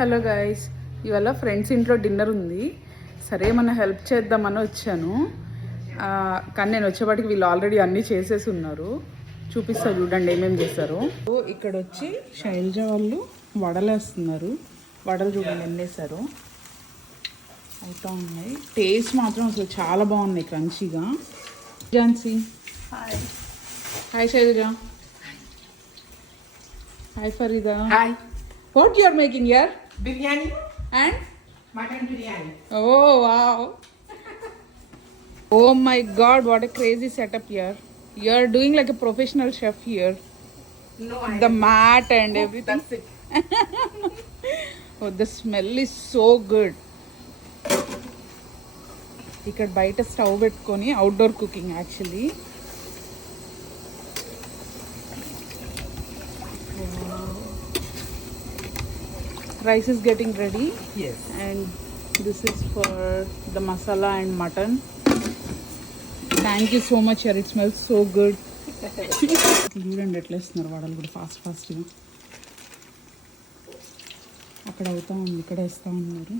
Hello guys, ఇవాళ ఫ్రెండ్స్ ఇంట్లో డిన్నర్ ఉంది. సరే మన హెల్ప్ చేద్దామని వచ్చాను. కానీ నేను వచ్చేపాటికి వీళ్ళు ఆల్రెడీ అన్నీ చేసేసి ఉన్నారు. చూపిస్తా చూడండి ఏమేమి చేశారు. ఇక్కడ వచ్చి శైలజ వాళ్ళు వడలు వేస్తున్నారు. వడలు చూడండి ఎన్ని వేసారు, అవుతా ఉన్నాయి. టేస్ట్ మాత్రం అసలు చాలా బాగున్నాయి, క్రంచీగా. Jhansi hi. Hi Shailaja. Hi Farida. Hi. What you are making here? Biryani And mutton biryani. oh wow. Oh my god, what a crazy setup here. You are doing like a professional chef here. No, The mat and everything. That's it. Oh, the smell is so good. ఇక్కడ బయట స్టవ్ పెట్టుకొని outdoor cooking actually. Rice is getting ready. Yes. And this is for the masala and mutton. Thank you so much here. It smells so good. చూడండి ఎట్లా వేస్తున్నారు వడలు కూడా ఫాస్ట్గా. అక్కడ అవుతా ఉంది, ఇక్కడ వేస్తూ ఉన్నారు.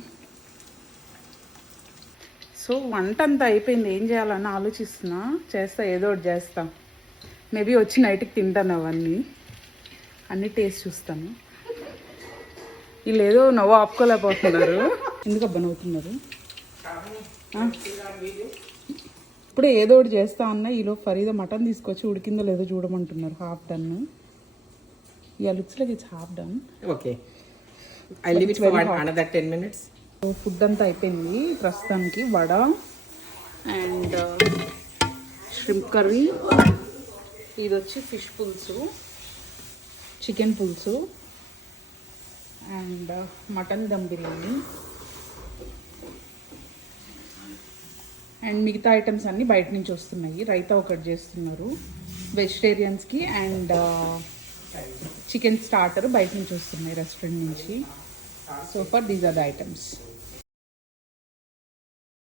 సో వంట అంతా అయిపోయింది. ఏం చేయాలని ఆలోచిస్తున్నా. చేస్తా, ఏదో ఒకటి చేస్తా. మేబీ వచ్చి నైట్కి తింటాను అన్నీ టేస్ట్ చూస్తాను. వీళ్ళు ఏదో నవ్వు ఆపుకోలేకపోతున్నారు. ఎందుకబ్బా నవ్వుతున్నారు? ఇప్పుడే ఏదో ఒకటి చేస్తా అన్న. ఈలో ఫరీదా మటన్ తీసుకొచ్చి ఉడికిందో లేదో చూడమంటున్నారు. Half done. Yeah, looks like it's half done. Okay. I'll leave it for another 10 minutes. Food అంతా అయిపోయింది ప్రస్తుతానికి. Vada and shrimp curry. ఇది వచ్చి ఫిష్ పులుసు, చికెన్ పులుసు and mutton dum biryani. And మిగతా ఐటమ్స్ అన్నీ బయట నుంచి వస్తున్నాయి. రైతా ఒకటి చేస్తున్నారు వెజిటేరియన్స్కి. అండ్ చికెన్ స్టార్టర్ బయట నుంచి వస్తున్నాయి రెస్టారెంట్ నుంచి. So for these are the items.